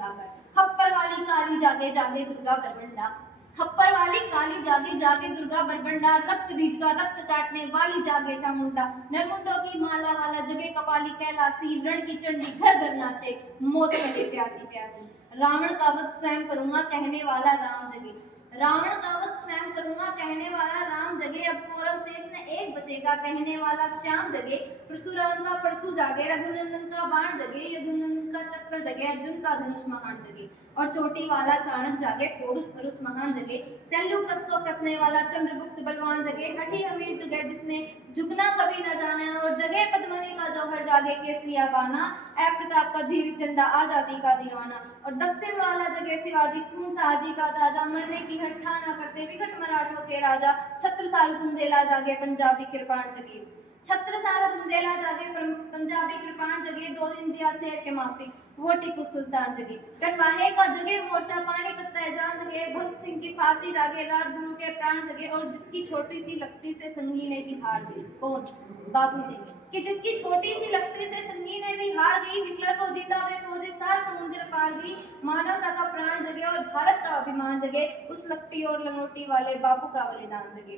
सुधाकर। खप्पर वाली काली जागे जागे दुर्गा बरबंडा, खप्पर वाली काली जागे जागे दुर्गा बरबंडा, रक्त बीज का रक्त चाटने वाली जागे चामुंडा, नरमुंडों की माला वाला जगे कपाली कैलासी, रण की चंडी घर घर नाचे, मौत कहे प्यासी प्यासी। रावण का वध स्वयं करूंगा कहने वाला राम जगे, रावण का वध स्वयं करूंगा कहने वाला राम जगे, अब कौरव शेष ने एक बचेगा कहने वाला श्याम जगे, परशुराम का परशु जागे, रघुनंदन का बाण जगे, यदुनंदन का चक्र जगे, अर्जुन का धनुष महान जगे, और चोटी वाला चाणक जागे, पोरुष परुष महान जगे, सेल्यूकस को कसने वाला चंद्रगुप्त बलवान जगे, हठी अमीर जगे जिसने झुकना कभी न जाना, और जगे पद्मनी का जौहर जागे, केसरिया बाना, ऐ प्रताप का जीवित झंडा आजादी का दीवाना, और दक्षिण वाला जगे शिवाजी खून साजी का ताजा, मरने की हट्ठा न करते विकट मराठों के राजा, छत्रसाल बुंदेला जागे पंजाबी कृपाण जगे, छत्रसाल बुंदेला जागे पंजाबी कृपाण जगे, 2 दिन जिया शेर के माफिक वो टीपू सुल्तान जगे, कटवाहे का जगे मोर्चा पानीपत पहचान जगे, भगत सिंह की फांसी जागे, राजगुरु के प्राण जगे, और जिसकी छोटी सी लकड़ी से संगीने की हार गई, कौन? बाबूजी, कि जिसकी छोटी सी लकड़ी से संगीने भी हार गई, हिटलर को जीता हुए फौजी 7 समुद्र पार गई, मानवता का प्राण जगे और भारत का अभिमान जगे, उस लकड़ी और लंगोटी वाले बापू का बलिदान जगे,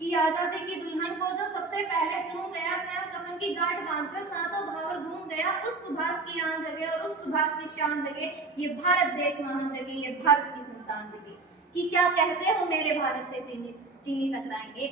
कि आजादी की दुल्हन को जो सबसे पहले चूम गया, स्वयं कफन की गांठ बांधकर सातों भावर घूम गया, उस सुभाष की आन जगे और उस सुभाष की शान जगे, ये भारत देश महान जगे, ये भारत की संतान जगे, कि क्या कहते हो मेरे भारत से चीनी टकराएंगे,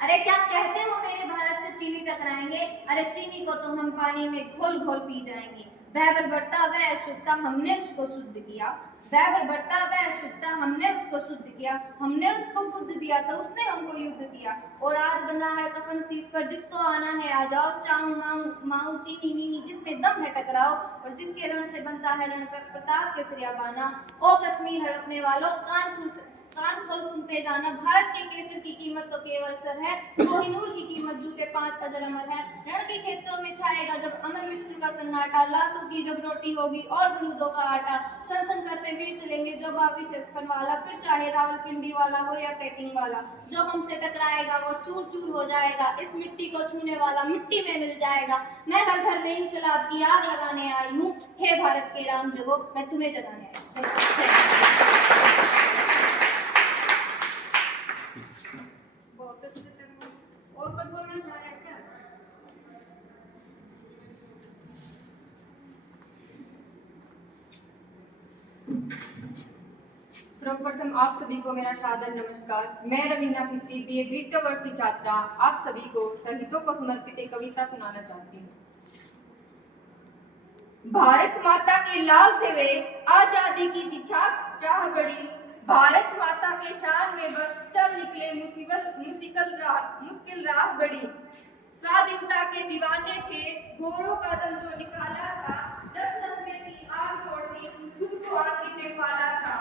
अरे क्या कहते हो मेरे भारत से चीनी टकराएंगे, अरे चीनी को तो हम पानी में घोल घोल पी जाएंगे, वह बर्बरता वह अशुद्धता हमने उसको शुद्ध किया, वह बर्बरता वह अशुद्धता हमने उसको शुद्ध किया, हमने उसको बुद्ध दिया था उसने हमको युद्ध दिया, और आज बंधा है कफन शीश पर जिसको आना है आ जाओ, चाहूं माऊ चीनी मीनी जिसमें दम है टकराओ, और जिसके रण से बनता है रण प्रताप केसरिया बाना, ओ कश्मीर हड़पने वालों कान खोल सुनते जाना, भारत के केसर की कीमत तो केवल सर है, कोहिनूर की कीमत जूते 5 अजर अमर है, रण के खेतों में छाएगा जब अमर मृत्यु का सन्नाटा, लाशों की जब रोटी होगी और बरूदों का आटा, सन सन करते वीर चलेंगे जो बाबी से वाला, फिर चाहे रावलपिंडी वाला हो या पैकिंग वाला, जो हमसे टकराएगा वो चूर चूर हो जाएगा, इस मिट्टी को छूने वाला मिट्टी में मिल जाएगा, मैं हर घर में इंकलाब की आग लगाने आई हूँ, हे भारत के राम जगो मैं तुम्हें जगाने आई। और कुछ बोलना चाह रहे हैं क्या? सर्वप्रथम आप सभी को मेरा सादर नमस्कार। मैं रवीना पिच्ची बीए द्वितीय वर्ष की छात्रा आप सभी को शहीदों को समर्पित एक कविता सुनाना चाहती हूँ। भारत माता के लाल थे आजादी की थी चाह बड़ी, भारत माता के शान में बस चल निकले मुश्किल राह बड़ी, स्वाधीनता के दीवाने थे घोड़ों का दम जो निकाला था, 10 में थी आग तोड़नी खुद को आग में पाला था,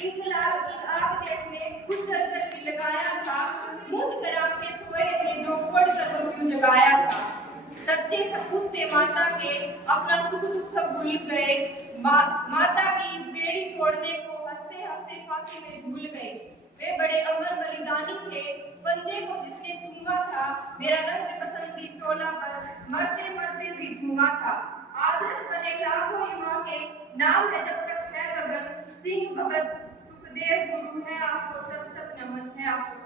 इंकलाब की आग देश में खुद जलकर भी लगाया था, मुद कराम के सोए थे जो पढ़ कर क्यों जगाया था, सच्चे सपूत थे माता के अपना सुख दुख सब भूल गए, माता की बेड़ी तोड़ने को हंसते हंसते फांसी में झूल गए, वे बड़े अमर बलिदानी थे बंदे को जिसने चूमा था, मेरा रक्त बसंती चोला पर मरते मरते भी झूमा था, आदर्श बने लाखों युवा के नाम है जब तक है गगन, सिंह भगत सुखदेव गुरु है आपको सत सत नमन है आपको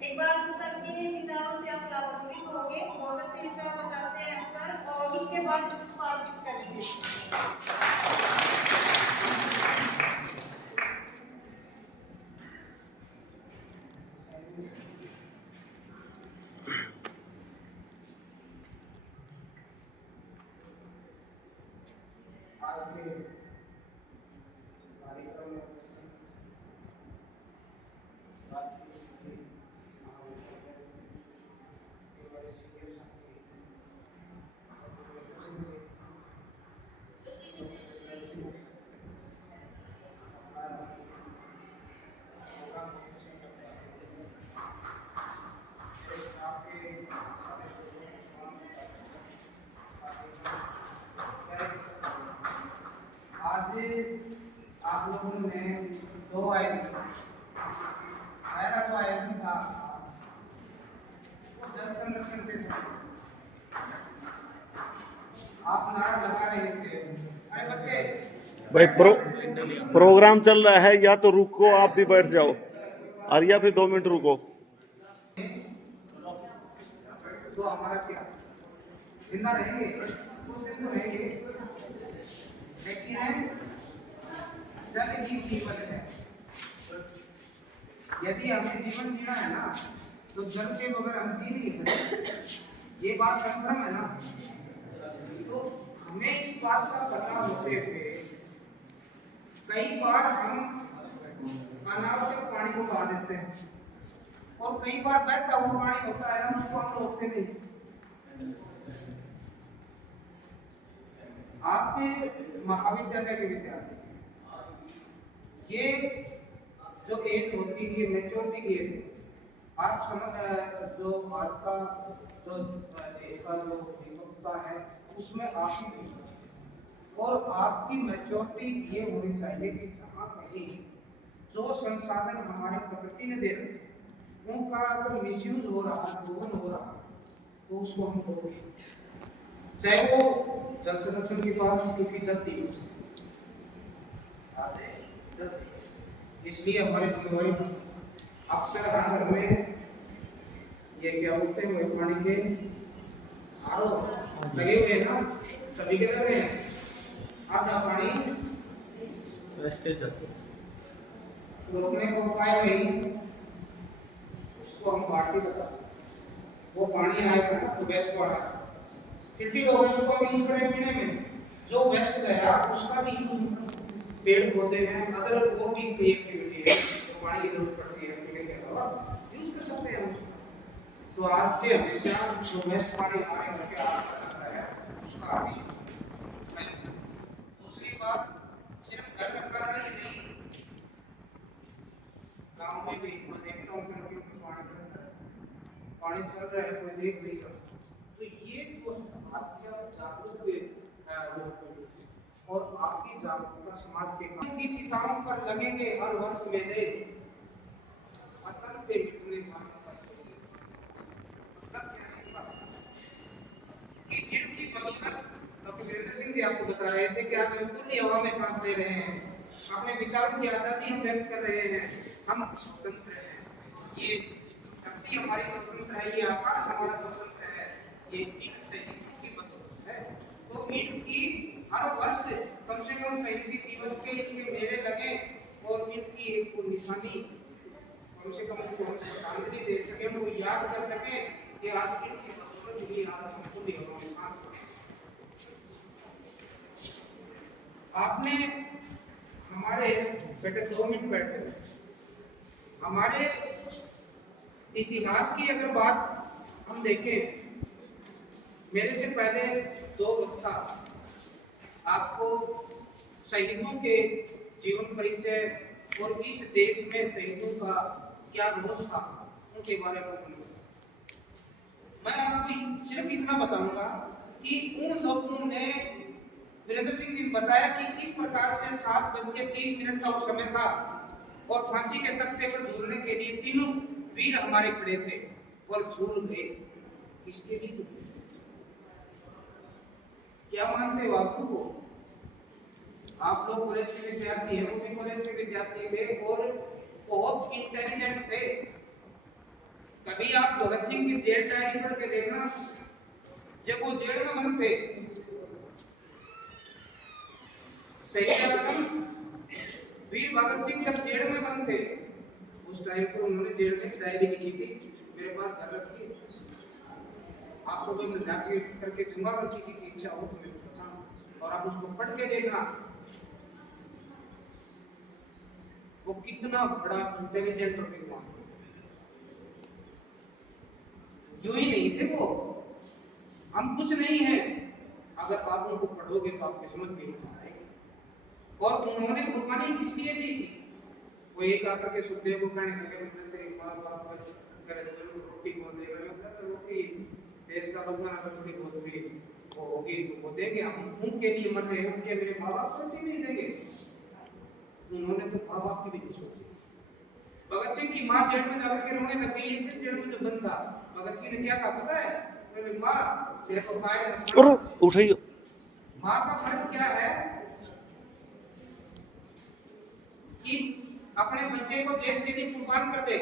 एक बार सर के विचारों से आप लाभान्वित होंगे, बहुत अच्छे विचार बताते हैं सर, और उसके बाद पार्टिक करेंगे। आप लोगों ने 2 आयतन, पहला जो आयतन था वो जल संरक्षण से आप नारा लगा रहे थे, अरे बच्चे भाई प्रोग्राम चल रहा है, या तो रुको आप भी बैठ जाओ, और या फिर 2 मिनट रुको। तो हमारा क्या जिंदा रहेंगे, कुछ दिन तो रहेंगे, लेकिन जल ही जीवन है। यदि हमें जीवन जीना है ना, तो जल के बगैर हम जी नहीं सकते। ये बात कंफर्म है ना? तो हमें इस बात का पता होते हुए कई बार हम अनावश्यक पानी को बहा देते हैं, और कई बार बहता हुआ पानी होता है ना, उसको हम रोकते नहीं। आपके महाविद्यालय के विद्यार्थी, ये जो एज होती है, मैच्योरिटी की एज, आप समझ जो आज का जो देश का जो विविधता है उसमें आप ही, और आपकी मैच्योरिटी ये होनी चाहिए कि जहाँ कहीं जो संसाधन हमारी प्रकृति ने दे रखे उनका अगर मिसयूज हो रहा है, दोहन हो रहा है, तो उसको हम रोकें। चाहे वो जल संरक्षण की तो आज क्योंकि जल दिवस आज है, जल दिवस, इसलिए हमारी जिम्मेवारी अक्सर हर घर में ये क्या बोलते हैं, वही पानी के आरओ लगे हुए हैं ना, सभी के लगे हैं। आधा पानी रोकने का उपाय वही, उसको हम बाल्टी बता, वो पानी आएगा ना तो वेस्ट वाला फिल्टर हो गया, उसको भी यूज करें पीने में, जो वेस्ट गया उसका भी यूज, पेड़ पौधे हैं, अदर वो भी एक्टिविटी है तो पानी की जरूरत पड़ती है पीने के अलावा, यूज कर सकते हैं उसको। तो आज से हमेशा जो वेस्ट पानी हमारे घर के आगे आता है उसका भी यूज। दूसरी बात, सिर्फ घर का कारण ही नहीं, गांव में भी मैं देखता हूँ कि पानी चल रहा है, कोई देख नहीं रहा। तो ये जो आज की जागरूक और आपकी जागरूकता समाज के काम की चिताओं पर लगेंगे हर वर्ष मेले, वतन पे मिटने वालों का मतलब क्या है इसका, कि जिनकी बदौलत डॉक्टर वीरेंद्र सिंह जी आपको बता रहे थे कि आज हम खुली हवा में सांस ले रहे हैं, अपने विचारों की आजादी हम व्यक्त कर रहे हैं, हम स्वतंत्र हैं, ये धरती हमारी स्वतंत्र है, ये आकाश हमारा स्वतंत्र है, ये इन शहीदों की बदौलत है। तो इनकी हर वर्ष कम से कम शहीदी दिवस के इनके मेले लगे, और इनकी एक को निशानी कम से कम उनको हम श्रद्धांजलि दे सके, उनको याद कर सके कि आज इनकी बदौलत ही आज हम खुली हवा में सांस ले। आपने हमारे बेटे 2 मिनट बैठ सकते, हमारे इतिहास की अगर बात हम देखें, मेरे से पहले 2 वक्ता आपको शहीदों के जीवन परिचय और इस देश में शहीदों का क्या रोल था उनके बारे में बोलूंगा। मैं आपको सिर्फ इतना बताऊंगा कि उन लोगों ने, वीरेंद्र सिंह जी ने बताया कि किस प्रकार से 7:30 का वो समय था, और फांसी के तख्ते पर झूलने के लिए तीनों वीर हमारे खड़े थे और झूल गए। किसके लिए? क्या मानते हो आप को? आप लोग कॉलेज के विद्यार्थी हैं, वो भी कॉलेज के विद्यार्थी थे और बहुत इंटेलिजेंट थे। कभी आप भगत सिंह की जेल डायरी पढ़ के देखना, जब वो जेल में बंद थे, वीर भगत सिंह जब जेल में बंद थे, उस टाइम पर उन्होंने जेल में डायरी लिखी थी, मेरे पास घर रखी है, आपको भी मैं जाके करके दूंगा, अगर किसी की इच्छा हो तो मैं बताऊं, और आप उसको पढ़ के देखना, वो कितना बड़ा इंटेलिजेंट और विद्वान। यूं ही नहीं थे वो, हम कुछ नहीं है, अगर आप उनको पढ़ोगे तो आपकी समझ में नहीं आएगी। और उन्होंने कुर्बानी किस लिए दी थी? वो एक आकर के सुखदेव को कहने लगे, मतलब तेरी बाप करे तो रोटी कौन देगा? मतलब रोटी देश का भगवान अगर थोड़ी बहुत भी वो होगी तो वो देंगे, हम उनके लिए मर रहे हैं, उनके मेरे माँ बाप रोटी नहीं देंगे। उन्होंने तो माँ बाप की भी नहीं सोची। भगत सिंह की माँ जेल में जाकर के रोने लग गई। इनके जेल में जब बंद था, भगत सिंह ने क्या कहा पता है? उन्होंने माँ तेरे को कायम उठाइयो। माँ का फर्ज क्या है कि अपने बच्चे को देश के लिए कुर्बान कर दे।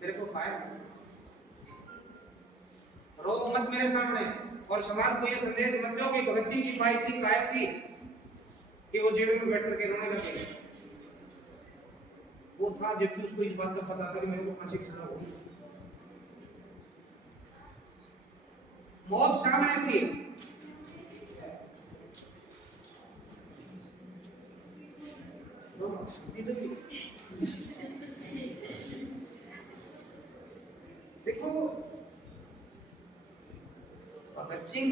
मेरे को कायम रो मत मेरे सामने, और समाज को ये संदेश मत दो कि भगत सिंह की माँ इतनी कायर थी कि वो जेल में बैठ करके रोने लगे। वो था जबकि उसको इस बात का पता था कि मेरे को फांसी की सजा होगी, मौत सामने थी। देखो भगत सिंह,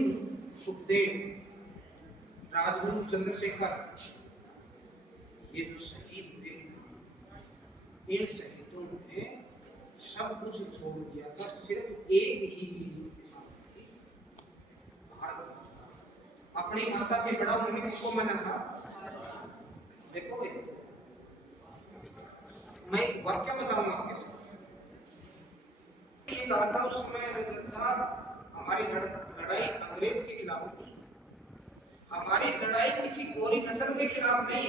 सुखदेव, राजगुरु चंद्रशेखर, ये जो शहीद हुए, इन शहीदों ने सब कुछ छोड़ दिया था, सिर्फ एक ही चीज उनके सामने, भारत माता। अपनी माता से बड़ा उन्होंने किसको माना था? देखो मैं एक वाक्य बताऊंगा आपके साथ। ये कहा था उस समय साहब, हमारी लड़ाई अंग्रेज के खिलाफ नहीं, हमारी लड़ाई किसी गोरी नस्ल के खिलाफ नहीं,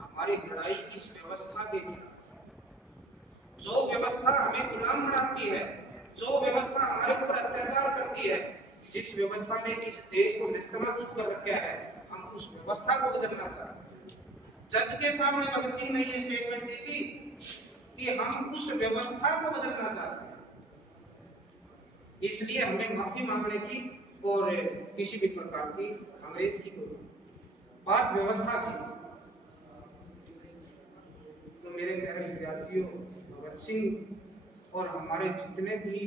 हमारी लड़ाई इस व्यवस्था के खिलाफ। जो व्यवस्था हमें गुलाम बनाती है, जो व्यवस्था हमारे ऊपर अत्याचार करती है, जिस व्यवस्था ने इस देश को नेस्तनाबूद कर रखा है, हम उस व्यवस्था को बदलना चाहते हैं। जज के सामने भगत सिंह ने ये स्टेटमेंट दी थी कि हम उस व्यवस्था को बदलना चाहते हैं, इसलिए हमें माफी मांगने की और किसी भी प्रकार की अंग्रेज की कोई बात व्यवस्था की। तो मेरे प्यारे विद्यार्थियों, भगत सिंह और हमारे जितने भी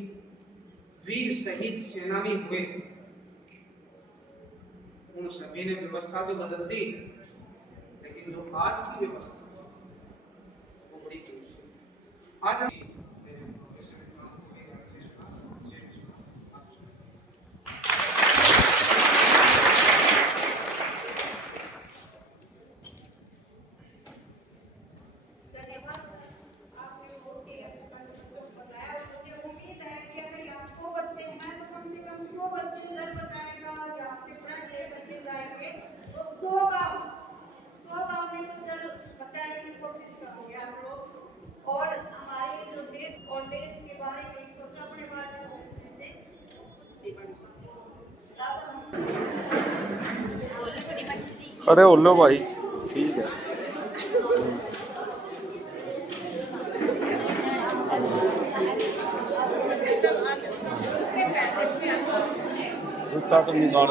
वीर शहीद सेनानी हुए, उन सभी ने व्यवस्था तो बदल दी, लेकिन जो आज की व्यवस्था वो बड़ी दूसरी। आज हम और हमारे जो देश और देश के बारे में सोचा, अपने बारे में सोचने से कुछ नहीं बनता। खड़े हो लो भाई, ठीक है। जूता तो निकाल